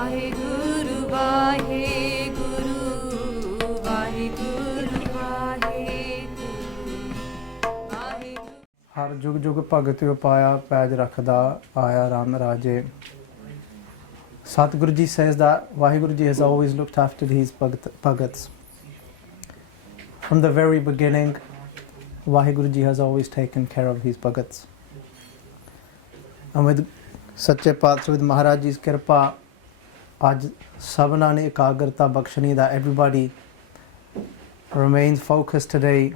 ਵਾਹਿਗੁਰੂ ਵਾਹਿਗੁਰੂ ਵਾਹਿਗੁਰੂ ਵਾਹਿਗੁਰੂ। ਹਰ ਜੁਗ ਜੁਗ ਭਗਤ ਉਪਾਇਆ ਪੈਜ ਰੱਖਦਾ ਆਇਆ ਰਾਮ ਰਾਜੇ। Satguru Ji says that Vaheguru Ji has always looked after his bhagats. From the very beginning, Vaheguru Ji has always taken care of his bhagats. And with Sache Paatshah, with Maharaj Ji's Kirpa, Aj Sabna ne ekagrata bakshani, that everybody remains focused today.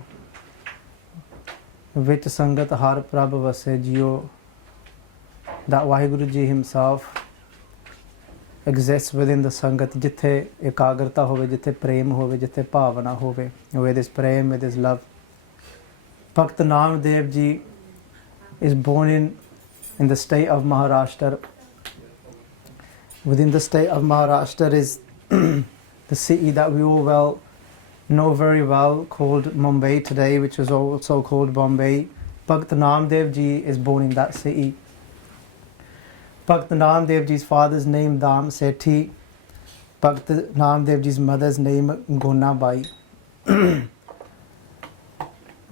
Vich Sangat Har Prabh Vase Jio, that Vaheguru Ji himself exists within the Sangat, jithe ekagrata hove, jithe prem hove, jithe bhavana hove, with his prem, with his love. Bhakt Namdev Ji is born in the state of Maharashtra. Within the state of Maharashtra is the city that we all know very well, called Mumbai today, which is also called Bombay. Bhakt Namdev Ji is born in that city. Bhakt Namdev Ji's father's name Dam Sethi. Bhakt Namdev Ji's mother's name Gona Bai.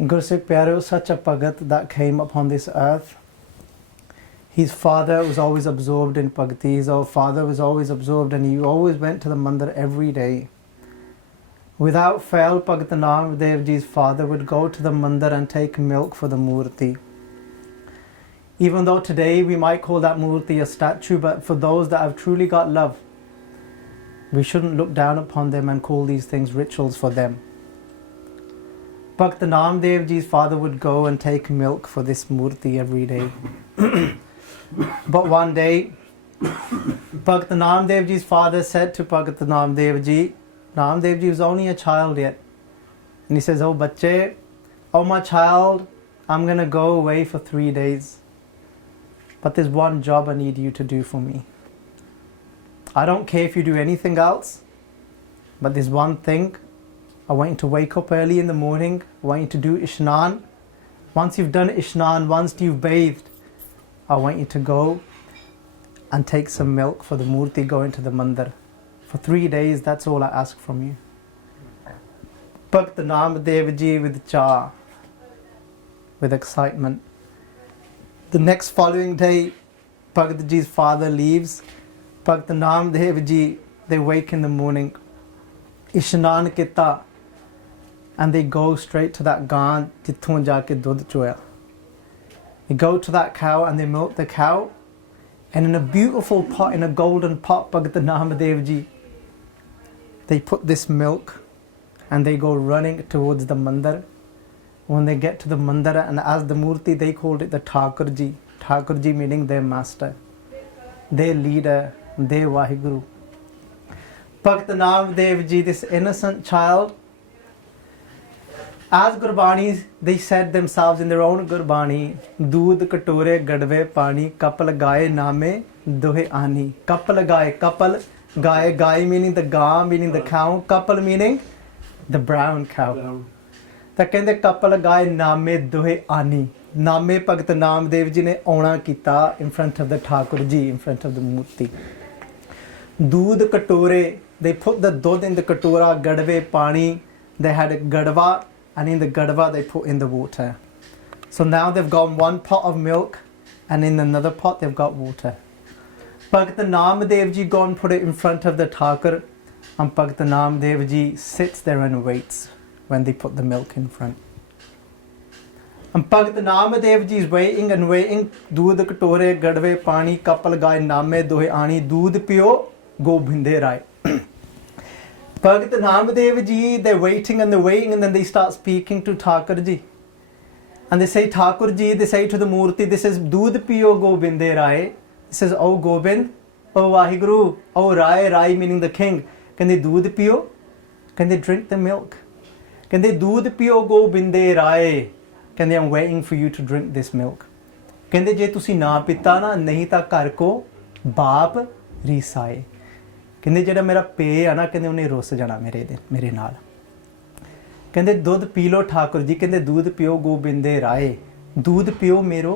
Gursikh Pyareo, such a Bhagat that came upon this earth. His father was always absorbed in Bhakti. His father was always absorbed, and he always went to the mandir every day. Without fail, Bhakt Namdev Ji's father would go to the mandir and take milk for the Murti. Even though today we might call that Murti a statue, but for those that have truly got love, we shouldn't look down upon them and call these things rituals for them. Bhakt Namdev Ji's father would go and take milk for this Murti every day. But one day, Bhakt Namdev Ji's father said to Bhakt Namdev Ji was only a child yet, and he says, "Oh bache, oh my child, I'm gonna go away for 3 days. But there's one job I need you to do for me. I don't care if you do anything else, but there's one thing. I want you to wake up early in the morning. I want you to do Ishnan. Once you've done Ishnan, once you've bathed, I want you to go and take some milk for the Murti, go into the mandir. For 3 days, that's all I ask from you." Bhakt Namdev Ji with cha, with excitement. The next following day, Bhakt Ji's father leaves. Bhakt Namdev Ji, they wake in the morning, Ishnan Kita, and they go straight to that gaan jithon jaake dudh choya. They go to that cow and they milk the cow, and in a beautiful pot, in a golden pot, Bhakt Namdev Ji, they put this milk and they go running towards the mandir. When they get to the mandir, and as the Murti, they called it the Thakurji. Thakurji meaning their master, their leader, their Vaheguru. Bhakt Namdev Ji, this innocent child, as Gurbani, they said themselves in their own Gurbani, "Doodh katore gadve pani, kap lagaye name dohe ani." Kap lagaye, kapal, gaye, gaye meaning the gaa, meaning the cow, kapal meaning the brown cow. ਤਾਂ ਕਹਿੰਦੇ cup ਲਗਾਏ ਨਾਮੇ ਦੋਹੇ ਆਨੀ, ਨਾਮੇ ਭਗਤ ਨਾਮਦੇਵ ਜੀ ਨੇ ਆਉਣਾ ਕੀਤਾ in front of the Thakur Ji, in front of the Murti. Doodh katore, they put the dudh in the katora, gadve pani, they had a gadva, and in the gadva they put in the water. So now they've got one pot of milk, and in another pot they've got water. Bhakt Namdev Ji go and put it in front of the Thakur, and Bhakt Namdev Ji sits there and waits when they put the milk in front. And Bhakt Namdev Ji is waiting and waiting. Doodh katore gadve pani, kap lagaye name dohe ani, doodh pio Gobinde Rai. Bhakt Namdev Ji, they're waiting and then they start speaking to Thakur Ji. And they say, Thakur Ji, they say to the Murti, this is doodh pio Gobinde Rai. This says, "Oh Gobind, oh Vaheguru, oh Rai," Rai meaning the king. Can they doodh pio? Can they drink the milk? ਕਹਿੰਦੇ दूध पियो गोबिंदे राय, ਕਹਿੰਦੇ I'm waiting for you to drink this milk. ਕਹਿੰਦੇ ਜੇ ਤੁਸੀਂ ਨਾ ਪੀਤਾ ਨਾ, ਨਹੀਂ ਤਾਂ ਘਰ ਕੋ ਬਾਪ ਰੀਸਾਏ, ਕਹਿੰਦੇ ਜਿਹੜਾ ਮੇਰਾ ਪੇ ਆ ਨਾ, ਕਹਿੰਦੇ ਉਹਨੇ ਰੁੱਸ ਜਾਣਾ ਮੇਰੇ ਨਾਲ। ਕਹਿੰਦੇ ਦੁੱਧ ਪੀ ਲਓ ਠਾਕੁਰ ਜੀ, ਕਹਿੰਦੇ दूध पियो गोबिंदे राय, दूध पियो मेरो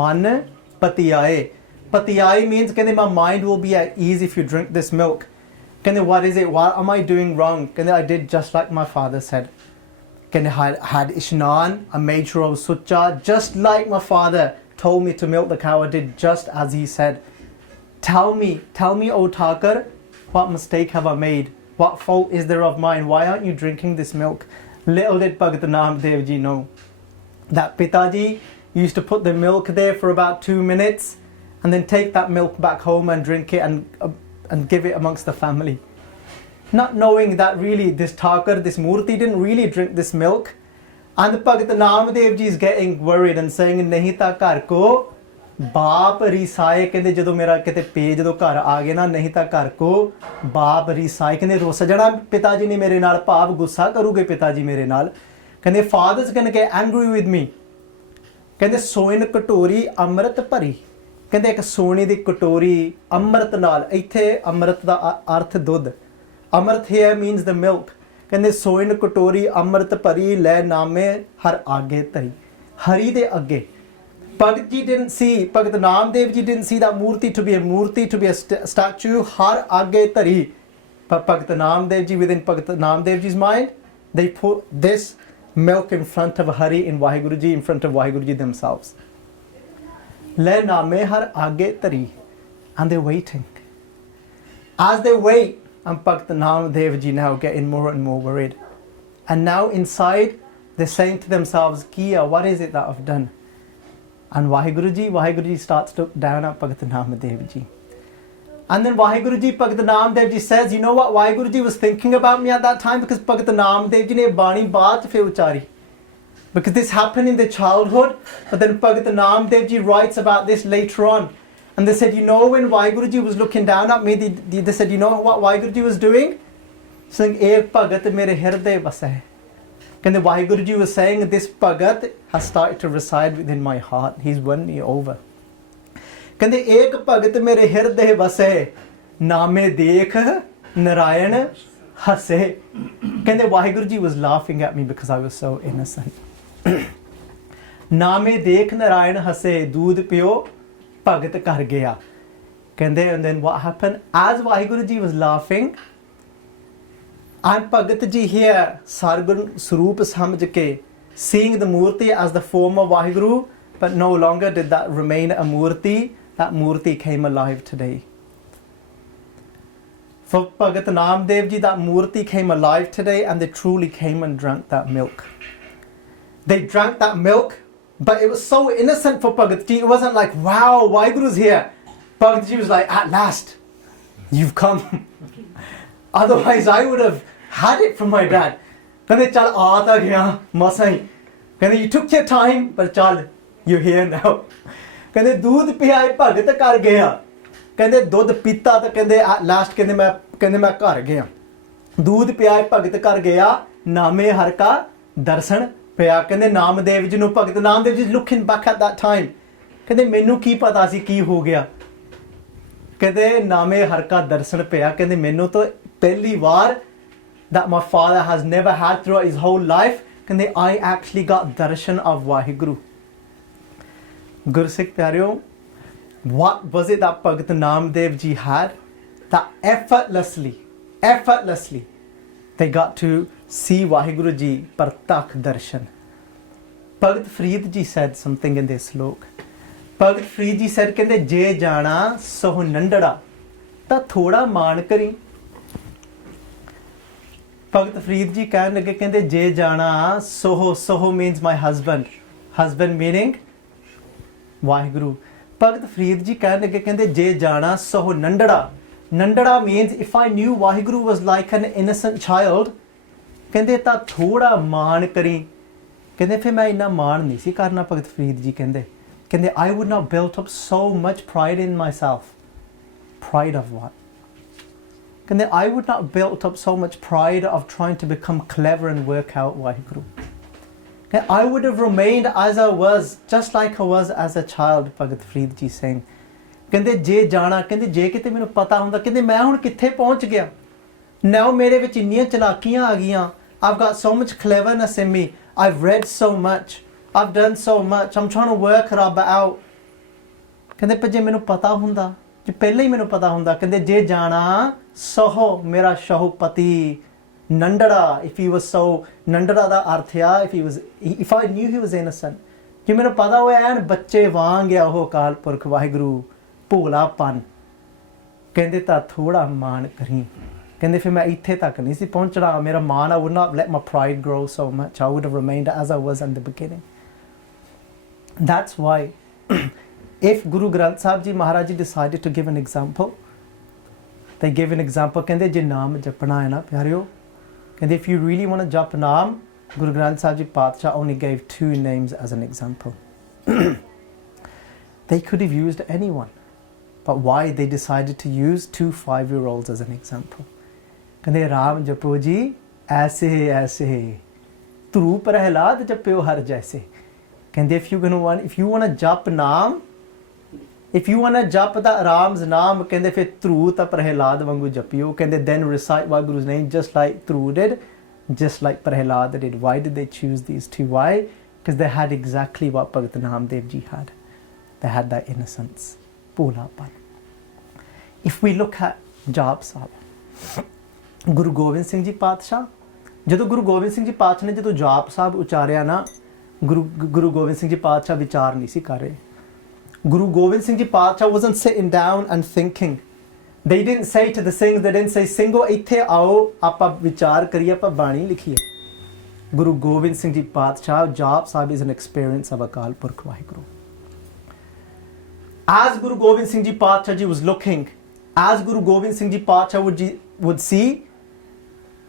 मन पतियाए, Patiyai means ਕਹਿੰਦੇ my mind will be at ease if you drink this milk. ਕਹਿੰਦੇ what is it? What am I doing wrong? ਕਹਿੰਦੇ I did just like my father said. ਕਹਿੰਦੇ had ishnan, I made sure I was sucha, just like my father told me to milk the cow. I did just as he said. Tell me, O Thakur, what mistake have I made? What fault is there of mine? Why aren't you drinking this milk? Little did Bhagat Namdev Ji know that Pitaji used to put the milk there for about 2 minutes and then take that milk back home and drink it and give it amongst the family. Not knowing that really this Thakur, this Murti didn't really drink this milk. And Bhagat Namdev Ji is getting worried and saying, Nahi ta ghar ko ਬਾਪ ਰੀਸਾਏ ਕਹਿੰਦੇ ਜਦੋਂ ਮੇਰਾ ਕਿਤੇ ਪੇ ਜਦੋਂ ਘਰ ਆ ਗਏ ਨਾ ਨਹੀਂ ਤਾਂ ਘਰ ਕੋ ਬਾਪ ਰੀਸਾਏ ਕਹਿੰਦੇ ਰੁੱਸ ਜਾਣਾ ਪਿਤਾ ਜੀ ਨੇ ਮੇਰੇ ਨਾਲ ਭਾਵ ਗੁੱਸਾ ਕਰੂਗੇ ਪਿਤਾ ਜੀ ਮੇਰੇ ਨਾਲ ਕਹਿੰਦੇ father's gonna get angry with me ਕਹਿੰਦੇ ਸੋਇਨ ਕਟੋਰੀ ਅੰਮ੍ਰਿਤ ਭਰੀ ਕਹਿੰਦੇ ਇੱਕ ਸੋਨੇ ਦੀ ਕਟੋਰੀ ਅੰਮ੍ਰਿਤ ਨਾਲ ਇੱਥੇ ਅੰਮ੍ਰਿਤ ਦਾ ਅਰਥ ਦੁੱਧ ਅੰਮ੍ਰਿਤ here means the milk ਕਹਿੰਦੇ ਸੋਇਨ ਕਟੋਰੀ ਅੰਮ੍ਰਿਤ ਭਰੀ ਲੈ ਨਾਮੇ ਹਰ ਆਗੇ ਧਰੀ ਹਰੀ ਦੇ ਅੱਗੇ Bhagat Ji didn't see, Bhagat Namdev Ji didn't see that Murti to be a Murti, to be a statue, har aage tari. But Bhagat Namdev Ji, within Bhagat Namdev Ji's mind, they put this milk in front of Hari in Vaheguru Ji, in front of Vaheguru Ji themselves. Le name har aage tari. And they're waiting. As they wait, and Bhagat Namdev Ji now getting more and more worried. And now inside, they're saying to themselves, Kiya, what is it that I've done? And Vaheguru Ji starts to look down at Bhagat Namdev Ji. And then Vaheguru Ji, Bhagat Namdev Ji says, you know what Vaheguru Ji was thinking about me at that time? Because Bhagat Namdev Ji ne Bani baat fe uchari. Because this happened in their childhood. But then Bhagat Namdev Ji writes about this later on. And they said, you know when Vaheguru Ji was looking down at me, they said, you know what Vaheguru Ji was doing? Saying, ek Bhagat mere hirday basa hai. And the Vaheguru Ji was saying, this Bhagat has started to reside within my heart. He's won me over. Kande ek Bhagat mere hirday base, name dekh Narayan hase. Kande Vaheguru Ji was laughing at me because I was so innocent. Name dekh Narayan hase, doodh pio Bhagat kar gaya. Kande, and then what happened? As Vaheguru Ji was laughing, and Bhagat Ji here, Sargun Swarup samjh ke, seeing the Murti as the form of Vaheguru, but no longer did that remain a Murti, that Murti came alive today. For Bhagat Namdev Ji, that Murti came alive today and they truly came and drank that milk. They drank that milk, but it was so innocent for Bhagat Ji. It wasn't like, wow, Vaheguru's here. Bhagat Ji was like, at last, you've come. Otherwise, I would have had it from my dad. Kande chal aata gaya masai. Kande you took your time, but chal you're here now. Kande doodh piyai bhagat kar gaya. Kande doodh pita ta kande at last kande main kar gaya. Doodh piyai bhagat kar gaya. Name har ka darshan piya. Kande Namdev Ji nu Bhagat Namdev Ji is looking back at that time. Kande mainu ki pata si ki ho gaya. Kande name har ka darshan piya. Kande mainu to pehli var that my father has never had throughout his whole life. Kande I actually got darshan of Vaheguru. Gursikh Pyareo, what was it that Bhagat Namdev Ji had? That effortlessly, they got to see Vaheguru Ji partak darshan. Bhagat Farid Ji said something in this slok. Bhagat Farid Ji said, Kande je jana soh nandada, ta thoda maan kari. Bhagat Farid Ji ਕਹਿਣ ਲੱਗੇ ਕਹਿੰਦੇ ਜੇ ਜਾਣਾ soho means my husband meaning Vaheguru. Bhagat Farid Ji ਕਹਿਣ ਲੱਗੇ ਕਹਿੰਦੇ ਜੇ ਜਾਣਾ soho nandada means if I knew Vaheguru was like an innocent child ਕਹਿੰਦੇ ਤਾਂ ਥੋੜਾ ਮਾਣ ਕਰੀ ਕਹਿੰਦੇ ਫਿਰ ਮੈਂ ਇੰਨਾ ਮਾਣ ਨਹੀਂ ਸੀ ਕਰਨਾ. Bhagat Farid Ji ਕਹਿੰਦੇ I would not build up so much pride in myself. Pride of what? I would not build up so much pride of trying to become clever and work out Vaheguru. I would have remained as I was, just like I was as a child, Bhagat Farid Ji saying. ਜੇ ਜਾਣਾ ਜੇ ਕਿਤੇ ਮੈਨੂੰ ਪਤਾ ਹੁੰਦਾ ਮੈਂ ਹੁਣ ਕਿੱਥੇ ਪਹੁੰਚ ਗਿਆ. Now ਮੇਰੇ ਵਿੱਚ ਇੰਨੀਆਂ ਚਲਾਕੀਆਂ ਆ ਗਈਆਂ. I've got so much cleverness in me. I've read so much. I've done so much. I'm trying to work Rabb out. ਕਹਿੰਦੇ ਪਰ ਜੇ ਮੈਨੂੰ ਪਤਾ ਹੁੰਦਾ, ਜੇ ਪਹਿਲਾਂ ਹੀ ਮੈਨੂੰ ਪਤਾ ਹੁੰਦਾ, ਕਹਿੰਦੇ ਜੇ ਜਾਣਾ ਸਹੋ ਮੇਰਾ ਸ਼ਹੁਪਤੀ ਨੰਡੜਾ, if he was so, ਨੰਡੜਾ ਦਾ ਅਰਥ ਆ if I knew he was innocent, ਜੇ ਮੈਨੂੰ ਪਤਾ ਹੋਇਆ ਐਨ ਬੱਚੇ ਵਾਂਗ ਆ ਉਹ ਅਕਾਲ ਪੁਰਖ ਵਾਹਿਗੁਰੂ ਭੋਲਾਪਨ, ਕਹਿੰਦੇ ਤਾਂ ਥੋੜਾ ਮਾਣ ਕਰੀ। ਕਹਿੰਦੇ ਫਿਰ ਮੈਂ ਇੱਥੇ ਤੱਕ ਨਹੀਂ ਸੀ ਪਹੁੰਚਣਾ, ਮੇਰਾ ਮਾਣ, I would not let my pride grow so much, I would have remained as I was in the beginning. That's why if Guru Granth Sahib Ji Maharaj Ji decided to give an example, they gave an example, ਕਹਿੰਦੇ ਜੇ ਨਾਮ ਜਪਣਾ ਹੈ ਨਾ ਪਿਆਰਿਓ, ਕਹਿੰਦੇ if you really want to jap naam, Guru Granth Sahib Ji Paatshah only gave 2 names as an example. They could have used anyone, but why they decided to use 2 5-year-olds as an example? ਕਹਿੰਦੇ ਰਾਮ ਜਪੋ ਜੀ ਐਸੇ ਐਸੇ, ਧਰੂ ਪ੍ਰਹਿਲਾਦ ਜਪਿਓ ਹਰ ਜੈਸੇ। ਕਹਿੰਦੇ if you want to jap naam, if you want to jap the Ram's naam, ਕਹਿੰਦੇ ਫਿਰ ਧਰੂ ਤਾਂ ਪ੍ਰਹਿਲਾਦ ਵਾਂਗੂ ਜਪਿਓ। ਕਹਿੰਦੇ then recite Vaheguru's name just like Dhru did, just like Prahlad did. Why did they choose these 2? Why? Because they had exactly what Bhagat Namdev Ji had. They had that innocence, ਭੋਲਾਪਨ। If we look at Jaap Sahib, Guru Gobind Singh ji ਪਾਤਸ਼ਾਹ, ਜਦੋਂ ਗੁਰੂ ਗੋਬਿੰਦ ਸਿੰਘ ਜੀ ਪਾਤਸ਼ਾਹ ਨੇ ਜਦੋਂ ਜਾਪ ਸਾਹਿਬ ਉਚਾਰਿਆ ਨਾ, ਗੁਰੂ ਗੋਬਿੰਦ ਸਿੰਘ ਜੀ ਪਾਤਸ਼ਾਹ ਵਿਚਾਰ ਨਹੀਂ ਸੀ ਕਰ ਰਹੇ। Guru Gobind Singh Ji Paatshah wasn't sitting down and thinking. They didn't say to the Singhs, they didn't say, Singho, ਇੱਥੇ ਆਓ ਆਪਾਂ ਵਿਚਾਰ ਕਰੀਏ, ਆਪਾਂ ਬਾਣੀ ਲਿਖੀਏ। Guru Gobind Singh Ji Paatshah, Jaap Sahib is an experience of Akal Purkh Vaheguru. As Guru Gobind Singh Ji Paatshah Ji was looking, as Guru Gobind Singh Ji Paatshah would see,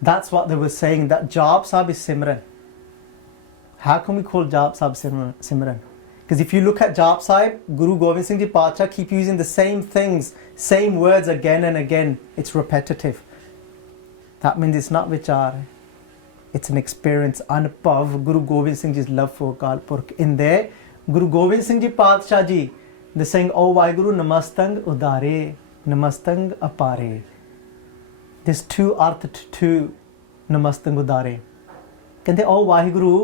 that's what they were saying, that Jaap Sahib is Simran. How can we call Jaap Sahib Simran? Because if you look at Jaap Sahib, Guru Gobind Singh Ji Paatshah keep using the same things, same words again and again. It's repetitive. That means it's not vichar. It's an experience above Guru Gobind Singh Ji's love for Akal Purkh. In there, Guru Gobind Singh Ji Paatshah Ji, they're saying, Oh Vaheguru, Namastang Udare, Namastang Apare. There's 2 arth to Namastang Udare. Kende, Oh Vaheguru,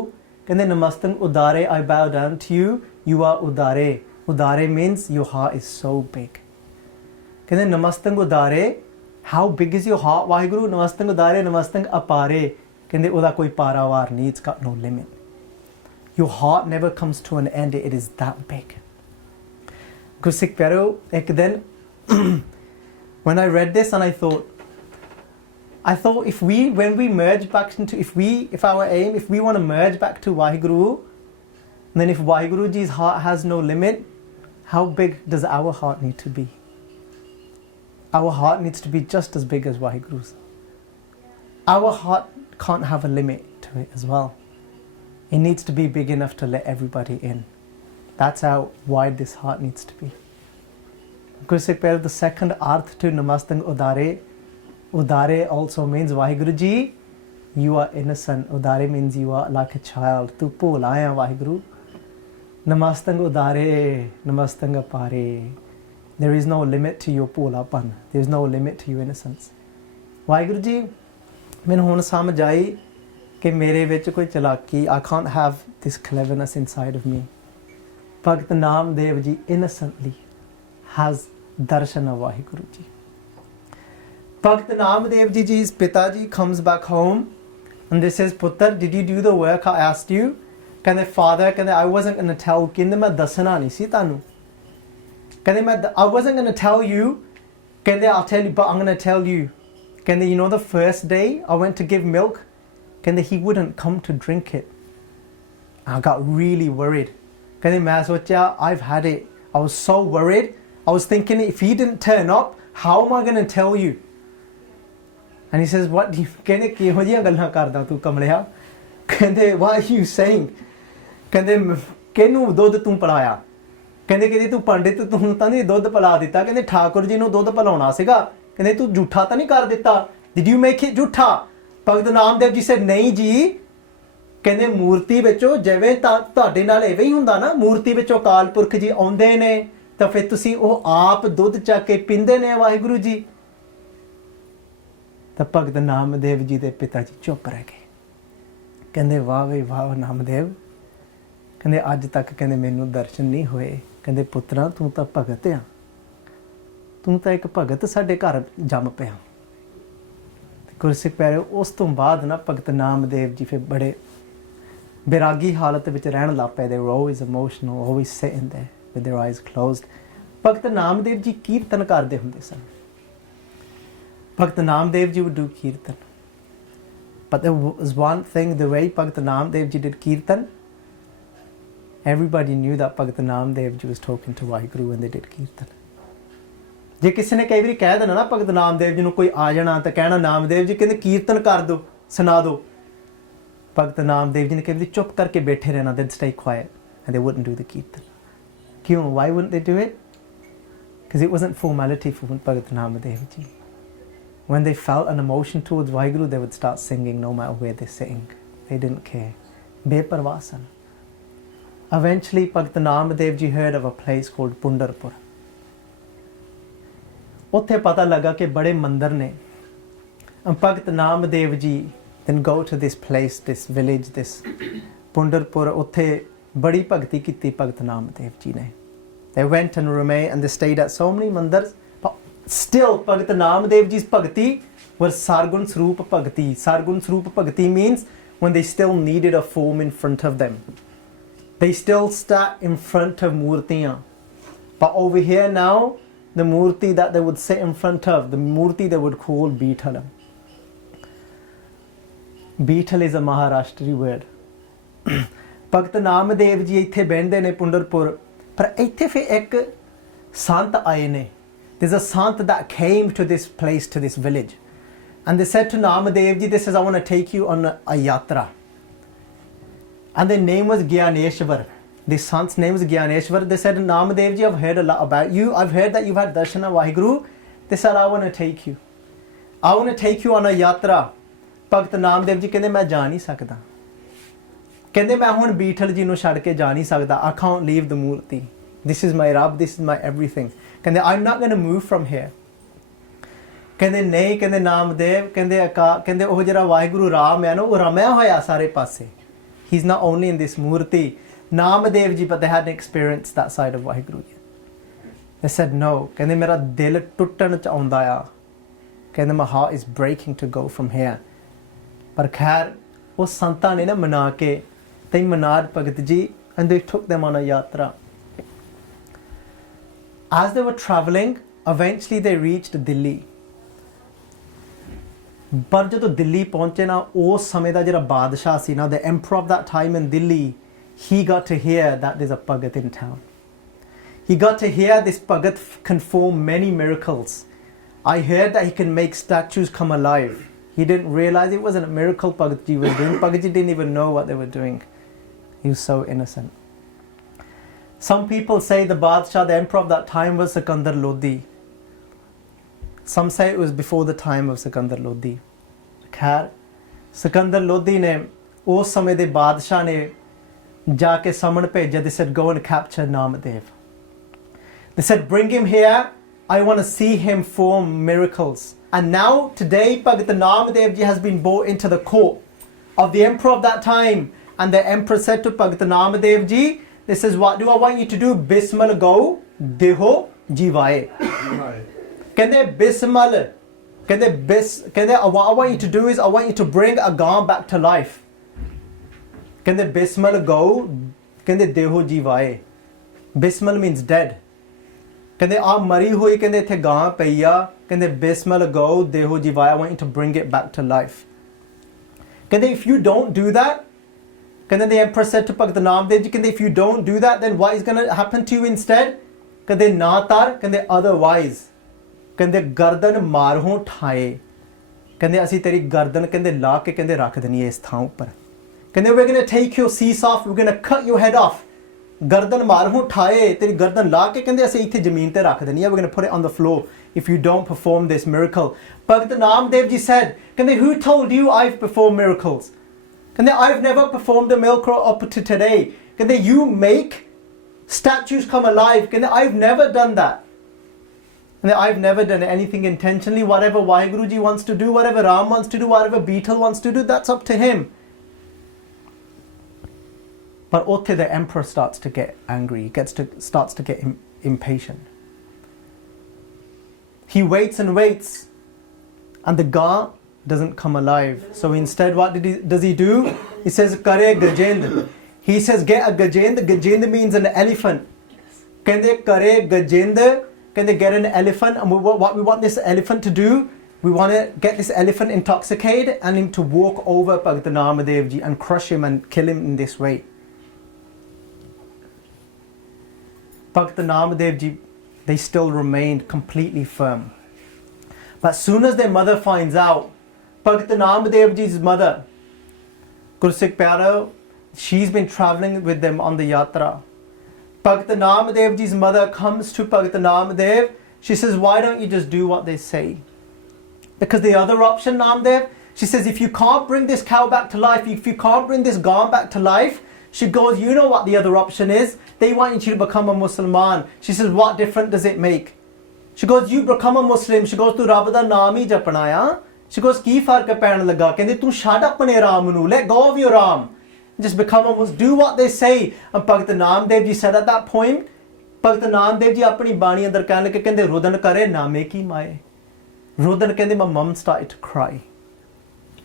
kende Namastang Udare, I bow down to you. You are Udare. Udare means your heart is so big. Kende Namastang Udare, how big is your heart, Vaheguru? Namastang Udare, Namastang Apare. Kende oda koi parawar nahi, it's got no limit. Your heart never comes to an end, it is that big. Gursikh Pyaro, ek din, when I read this and I thought when we merge back into, if our aim, if we want to merge back to Vaheguru, then if Vaheguru Ji's heart has no limit, how big does our heart need to be? Our heart needs to be just as big as Vaheguru's. Our heart can't have a limit to it as well. It needs to be big enough to let everybody in. That's how wide this heart needs to be. Gursikh Pyaro, the second arth to Namastang Udare, Udare also means Vaheguru Ji, you are innocent. Udare means you are like a child. Tu bhola hai Vaheguru. Namastang Udare, Namastang Apare. There is no limit to your ਭੋਲਾਪਨ. There is no limit to your innocence. Waheguru ji, ਮੈਨੂੰ ਹੁਣ ਸਮਝ ਆਈ ਕਿ ਮੇਰੇ ਵਿੱਚ ਕੋਈ ਚਲਾਕੀ, I can't have this cleverness inside of me. Bhagat Namdev ji innocently has darshan of Vaheguru ji. Bhakt Namdev Ji's Pitaji comes back home and they says, Putter, did you do the work I asked you? ਕਹਿੰਦੇ father, ਕਹਿੰਦੇ I wasn't going to tell, ਕਹਿੰਦੇ ਮੈਂ ਦੱਸਣਾ ਨਹੀਂ ਸੀ ਤੁਹਾਨੂੰ. ਕਹਿੰਦੇ I wasn't going to tell you, ਕਹਿੰਦੇ I'll tell you, but I'm going to tell you. ਕਹਿੰਦੇ you know the first day I went to give milk, ਕਹਿੰਦੇ he wouldn't come to drink it. I got really worried. ਕਹਿੰਦੇ ਮੈਂ ਸੋਚਿਆ I've had it. I was so worried. I was thinking if he didn't turn up, how am I going to tell you? And he says, what do you, ਕਹਿੰਦੇ ਕਿਹੋ ਜਿਹੀਆਂ ਗੱਲਾਂ ਕਰਦਾ ਤੂੰ ਕਮਲਿਆ? ਕਹਿੰਦੇ what are you saying? ਕਹਿੰਦੇ ਕਿਹਨੂੰ ਦੁੱਧ ਤੂੰ ਪਿਲਾਇਆ? ਕਹਿੰਦੇ ਤੂੰ ਪੰਡਿਤ ਤੂੰ ਤਾਂ ਨਹੀਂ ਦੁੱਧ ਪਿਲਾ ਦਿੱਤਾ? ਕਹਿੰਦੇ ਠਾਕੁਰ ਜੀ ਨੂੰ ਦੁੱਧ ਪਿਲਾਉਣਾ ਸੀਗਾ। ਕਹਿੰਦੇ ਤੂੰ ਝੂਠਾ ਤਾਂ ਨਹੀਂ ਕਰ ਦਿੱਤਾ? Did you make it ਝੂਠਾ? ਭਗਤ ਨਾਮਦੇਵ ਜੀ said ਨਹੀਂ ਜੀ। ਕਹਿੰਦੇ ਮੂਰਤੀ ਵਿੱਚੋਂ ਜਿਵੇਂ ਤੁਹਾਡੇ ਨਾਲ ਐਵੇਂ ਹੀ ਹੁੰਦਾ ਨਾ, ਮੂਰਤੀ ਵਿੱਚੋਂ ਅਕਾਲ ਪੁਰਖ ਜੀ ਆਉਂਦੇ ਨੇ ਤਾਂ ਫਿਰ ਤੁਸੀਂ ਉਹ ਆਪ ਦੁੱਧ ਚੱਕ ਕੇ ਪੀਂਦੇ ਨੇ ਵਾਹਿਗੁਰੂ ਜੀ। ਤਾਂ ਭਗਤ ਨਾਮਦੇਵ ਜੀ ਦੇ ਪਿਤਾ ਜੀ ਚੁੱਪ ਰਹਿ ਗਏ। ਕਹਿੰਦੇ ਵਾਹ ਵੇ ਵਾਹ ਨਾਮਦੇਵ, ਕਹਿੰਦੇ ਅੱਜ ਤੱਕ ਕਹਿੰਦੇ ਮੈਨੂੰ ਦਰਸ਼ਨ ਨਹੀਂ ਹੋਏ। ਕਹਿੰਦੇ ਪੁੱਤਰਾ ਤੂੰ ਤਾਂ ਭਗਤ ਆ, ਤੂੰ ਤਾਂ ਇੱਕ ਭਗਤ ਸਾਡੇ ਘਰ ਜੰਮ ਪਿਆ। ਗੁਰਸਿੱਖ ਪਿਆਰਿਓ, ਉਸ ਤੋਂ ਬਾਅਦ ਨਾ ਭਗਤ ਨਾਮਦੇਵ ਜੀ ਫਿਰ ਬੜੇ ਬੈਰਾਗੀ ਹਾਲਤ ਵਿੱਚ ਰਹਿਣ ਲੱਗ ਪਏ। They were always emotional, always sitting there with their eyes closed. ਭਗਤ ਨਾਮਦੇਵ ਜੀ ਕੀਰਤਨ ਕਰਦੇ ਹੁੰਦੇ ਸਨ। ਭਗਤ Namdev ji would do kirtan. But there was one thing, the way Bhakt Namdev ji did kirtan, everybody knew that Bhakt Namdev ji was talking to Waheguru when they did kirtan. ਜੇ ਕਿਸੇ ਨੇ ਕਈ ਵਾਰੀ ਕਹਿ ਦੇਣਾ ਨਾ ਭਗਤ ਨਾਮਦੇਵ ਜੀ ਨੂੰ, ਕੋਈ ਆ ਜਾਣਾ ਤਾਂ ਕਹਿਣਾ ਨਾਮਦੇਵ ਜੀ ਕਹਿੰਦੇ ਕੀਰਤਨ ਕਰ ਦਿਓ, ਸੁਣਾ ਦਿਓ। ਭਗਤ ਨਾਮਦੇਵ ਜੀ ਨੇ ਕਈ ਵਾਰੀ ਚੁੱਪ ਕਰਕੇ ਬੈਠੇ ਰਹਿਣਾ, they'd stay quiet and they wouldn't do the kirtan. ਕਿਉਂ? Why wouldn't they do it? Because it wasn't formality for Bhakt Namdev ji. When they felt an emotion towards Waheguru, they would start singing no matter where they're sitting. They didn't care. Beparwah san. Eventually, Bhakt Namdev ji heard of a place called Pundarpur. ਉੱਥੇ ਪਤਾ ਲੱਗਾ ਕਿ ਬੜੇ ਮੰਦਰ ਨੇ। ਭਗਤ Namdev ji then go to this place, this village, this Pundarpur. ਉੱਥੇ ਬੜੀ ਭਗਤੀ ਕੀਤੀ ਭਗਤ ਨਾਮਦੇਵ ਜੀ ਨੇ। They went and remained and they stayed at so many mandars. But still, Bhakt Namdev ji's bhakti was Sargun Swarup Bhakti. Sargun Swarup Bhakti means when they still needed a form in front of them. They still sat in front of Murtiyan. But over here now, the Murti that they would sit in front of, the Murti they would call Beetal. Beetal is a Maharashtri word. Bhakt Namdev ji ਇੱਥੇ ਬਹਿੰਦੇ ਨੇ ਪੁੰਡਰਪੁਰ, ਪਰ ਇੱਥੇ ਫਿਰ ਇੱਕ ਸੰਤ ਆਏ ਨੇ। There's a sant that came to this place, to this village. And they said to Namadev ji, they says, I want to take you on a yatra. And their name was Gyaneshwar. This sant's name was Gyaneshwar. They said, Namadev ji, I've heard a lot about you. I've heard that you've had darshan of Waheguru. They said, I want to take you. I want to take you on a yatra. Bhakt Namdev ji ਕਹਿੰਦੇ ਮੈਂ ਜਾ ਨਹੀਂ ਸਕਦਾ। ਕਹਿੰਦੇ ਮੈਂ ਹੁਣ ਬੀਠਲ ਜੀ ਨੂੰ ਛੱਡ ਕੇ ਜਾ ਨਹੀਂ ਸਕਦਾ। I can't leave the Murti. This is my Rab, this is my everything. ਕਹਿੰਦੇ I'm not going to move from here. ਕਹਿੰਦੇ ਨਹੀਂ, ਕਹਿੰਦੇ ਨਾਮਦੇਵ, ਕਹਿੰਦੇ ਉਹ ਜਿਹੜਾ ਵਾਹਿਗੁਰੂ ਰਾਮ ਹੈ ਨਾ, ਉਹ ਰਮਿਆ ਹੋਇਆ ਸਾਰੇ ਪਾਸੇ. He's not only in this Murti. Namadev ji, but they hadn't experienced that side of Waheguru yet. They said no. ਕਹਿੰਦੇ ਮੇਰਾ ਦਿਲ ਟੁੱਟਣ ਚ ਆਉਂਦਾ ਆ। ਕਹਿੰਦੇ my heart is breaking to go from here. ਪਰ ਖੈਰ ਉਹ ਸੰਤਾਂ ਨੇ ਨਾ ਮਨਾ ਕੇ ਤੇ ਮਨਾਦ Bhagat ji, and they took them on a yatra. As they were traveling, eventually they reached Delhi. ਪਰ ਜਦੋਂ ਦਿੱਲੀ ਪਹੁੰਚੇ ਨਾ, ਉਸ ਸਮੇਂ ਦਾ ਜਿਹੜਾ ਬਾਦਸ਼ਾਹ ਸੀ ਨਾ, the emperor of that time in Delhi, he got to hear that there's a Bhagat in town. He got to hear this Bhagat can perform many miracles. I heard that he can make statues come alive. He didn't realize it wasn't a miracle Bhagat ji was doing. Bhagat ji didn't even know what they were doing. He was so innocent. Some people say the Badshah, the emperor of that time, was Sikandar Lodi. Some say it was before the time of Sikandar Lodi. Khair, Sikandar Lodi ne ਉਸ ਸਮੇਂ ਦੇ ਬਾਦਸ਼ਾਹ ਨੇ ਜਾ ਕੇ ਸਮਨ ਭੇਜਿਆ। They said, go and capture Namadev. They said, bring him here. I want to see him perform miracles. And now, today, Bhakt Namadev ji has been brought into the court of the emperor of that time. And the emperor said to Bhakt Namadev ji, this is what do I want you to do? Bismal go, deho jivaye. ਕਹਿੰਦੇ ਬਿਸਮਲ, ਕਹਿੰਦੇ what I want you to do is I want you to bring a gaun back to life. ਕਹਿੰਦੇ ਬਿਸਮਲ go, ਕਹਿੰਦੇ ਦੇਹੋ ਜੀਵਾਏ. ਬਿਸਮਲ means dead. ਕਹਿੰਦੇ ਆ ਮਰੀ ਹੋਈ, ਕਹਿੰਦੇ ਇੱਥੇ ਗਾਂ ਪਈ ਆ, ਕਹਿੰਦੇ ਬਿਸਮਲ go, ਦੇਹੋ ਜੀਵਾਏ. I want you to bring it back to life. ਕਹਿੰਦੇ if you don't do that, ਕਹਿੰਦੇ the emperor said to Bhakt Namdev ji, ਕਹਿੰਦੇ if you don't do that, then what is going to happen to you instead? ਕਹਿੰਦੇ ਨਾ ਤਰ, ਕਹਿੰਦੇ otherwise, ਕਹਿੰਦੇ ਗਰਦਨ ਮਾਰਹੋਂ ਠਾਏ, ਕਹਿੰਦੇ ਅਸੀਂ ਤੇਰੀ ਗਰਦਨ ਕਹਿੰਦੇ ਲਾ ਕੇ ਕਹਿੰਦੇ ਰੱਖ ਦੇਣੀ ਹੈ ਇਸ ਥਾਂ ਉੱਪਰ. ਕਹਿੰਦੇ we're going to take your cease off, we're going to cut your head off. ਗਰਦਨ ਮਾਰਹੋਂ ਠਾਏ, ਤੇਰੀ ਗਰਦਨ ਲਾ ਕੇ ਕਹਿੰਦੇ ਅਸੀਂ ਇੱਥੇ ਜ਼ਮੀਨ ਤੇ ਰੱਖ ਦੇਣੀ ਹੈ. we're going to put it on the floor if you don't perform this miracle. Bhakt Namdev ji said, ਕਹਿੰਦੇ who told you I've performed miracles? ਕਹਿੰਦੇ I've never performed a miracle up to today. ਕਹਿੰਦੇ you make statues come alive. ਕਹਿੰਦੇ I've never done that. And I've never done anything intentionally. Whatever Waheguru ji wants to do, whatever Ram wants to do, whatever Beetle wants to do, that's up to him. But ਉੱਥੇ the emperor starts to get angry. He starts to get impatient. He waits and waits, and the Gaa doesn't come alive. So instead, what does he do? He says, Kare Gajend. He says, get a Gajend. Gajend means an elephant. Can they Kare Gajend? Can they get an elephant? And what we want this elephant to do, we want to get this elephant intoxicated and him to walk over Bhagat Namadev Ji and crush him and kill him in this way. Bhagat Namadev Ji, they still remained completely firm. But as soon as their mother finds out, Bhagat Namadev Ji's mother, Guru Sikh Pyaro, she's been traveling with them on the yatra. Bhagat Namadev Ji's mother comes to Bhagat Namadev. She says, why don't you just do what they say? Because the other option, Namadev, she says, if you can't bring this cow back to life, if you can't bring this Gaa back to life, she goes, you know what the other option is? They want you to become a Muslim. She says, what difference does it make? She goes, you become a Muslim. She goes, tu Rabb da naam hi japna ya. She goes, ki fark pain laga? Kendi tu shad apne Ram nu, let go of your Ram. Just become a Muslim, do what they say. And Bhagat Namadev Ji said at that point, Bhagat Namadev Ji apni bani andar kehne lage, kendi rudan kare naame ki maaye. Rudan kendi, my mum started to cry.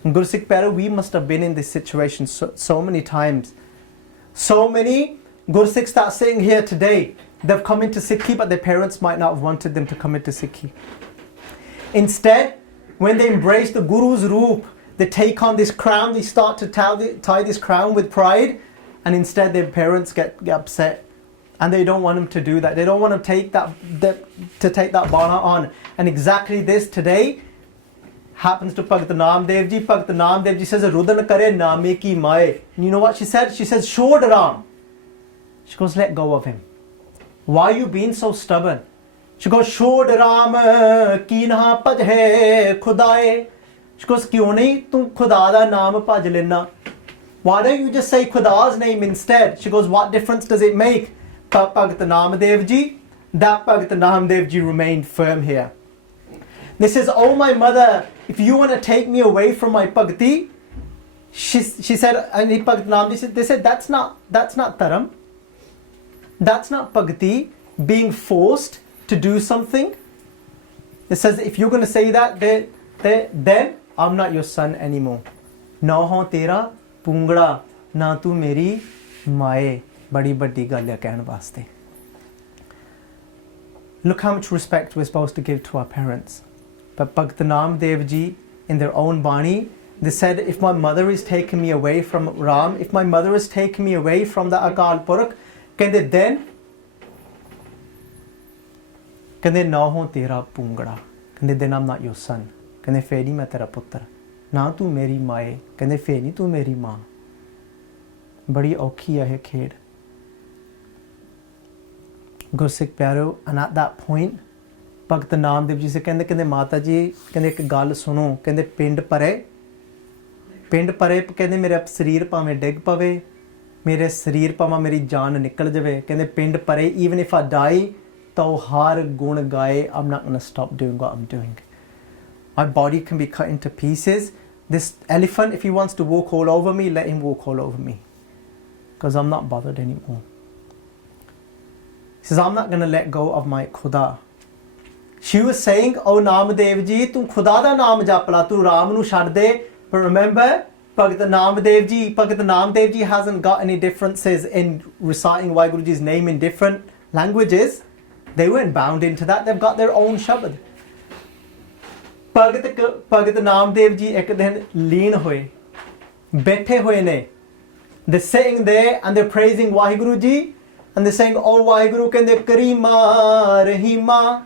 And Guru Sikh Pyaro, we must have been in this situation so many times. So many Guru Sikhs that are sitting here today, they've come into Sikhi, but their parents might not have wanted them to come into Sikhi. Instead, when they embrace the Guru's roop, they take on this crown, they start to tie this crown with pride, and instead their parents get upset. And they don't want them to do that. They don't want to take that bana on. And exactly this today happens to Bhagat Namadev Ji. Bhagat Namadev Ji says, Rudan kare naame ki maaye. And you know what she said? She says, Shod Ram. She goes, let go of him. Why are you being so stubborn? She goes, Shod Ram ki naha bhaj hai khudaye. She goes, kyun nahi tu khuda da naam bhaj lena? Why don't you just say Khuda's name instead? She goes, what difference does it make? But Bhagat Namadev Ji, that Bhagat Namadev Ji remained firm here. They says, oh my mother, if you want to take me away from my Bhakti, she said, and Bhagat Namadev Ji, they said, that's not Dharam. That's not Bhakti, being forced to do something. It says, if you're going to say that, then I'm not your son anymore. Na ho tera pungda, na tu meri maaye. Badi badi ਗੱਲ ਹੈ ਕਹਿਣ ਵਾਸਤੇ. Look how much respect we're supposed to give to our parents. But Bhagat Namadev Ji, in their own Bani, they said, if my mother is taking me away from Ram, if my mother is taking me away from the Akal Purakh, ਕਹਿੰਦੇ then, ਕਹਿੰਦੇ ਨਾ ਹੋ ਤੇਰਾ ਪੂੰਗੜਾ, ਕਹਿੰਦੇ then I'm not your son, ਕਹਿੰਦੇ ਫੇਰ ਨਹੀਂ ਮੈਂ ਤੇਰਾ ਪੁੱਤਰ, ਨਾ ਤੂੰ ਮੇਰੀ ਮਾਏ, ਕਹਿੰਦੇ ਫੇਰ ਨਹੀਂ ਤੂੰ ਮੇਰੀ ਮਾਂ. ਬੜੀ ਔਖੀ ਹੈ ਇਹ ਖੇਡ. Guru Sikh Pyaro, and at that point, Bhagat Namadev Ji se ਕਹਿੰਦੇ ਮਾਤਾ ਜੀ ਕਹਿੰਦੇ ਇੱਕ ਗੱਲ ਸੁਣੋ, ਕਹਿੰਦੇ ਪਿੰਡ ਪਰੇ ਕਹਿੰਦੇ ਮੇਰੇ ਸਰੀਰ ਭਾਵੇਂ ਡਿੱਗ ਪਵੇ, ਮੇਰੇ ਸਰੀਰ ਭਾਵੇਂ ਮੇਰੀ ਜਾਨ ਨਿਕਲ ਜਾਵੇ, ਕਹਿੰਦੇ ਪਿੰਡ ਪਰੇ, even if I die, ਤਾਂ ਉਹ ਹਰ ਗੁਣ ਗਾਏ, I'm not going to stop doing what I'm doing. My body can be cut into pieces. This elephant, if he wants to walk all over me, let him walk all over me, because I'm not bothered anymore. He says, I'm not going to let go of my Khuda. She was saying, oh Namadev Ji, tu Khuda da naam japla, tu Ram nu chhad de. But remember, Bhagat Namadev Ji hasn't got any differences in reciting Waheguruji's name in different languages. They weren't bound into that. They've got their own shabad. Bhagat Namadev Ji ek din leen hoye, bethe hoye ne. They're sitting there and they're praising Waheguruji. And they're saying, oh Waheguru kende Karima Rahima.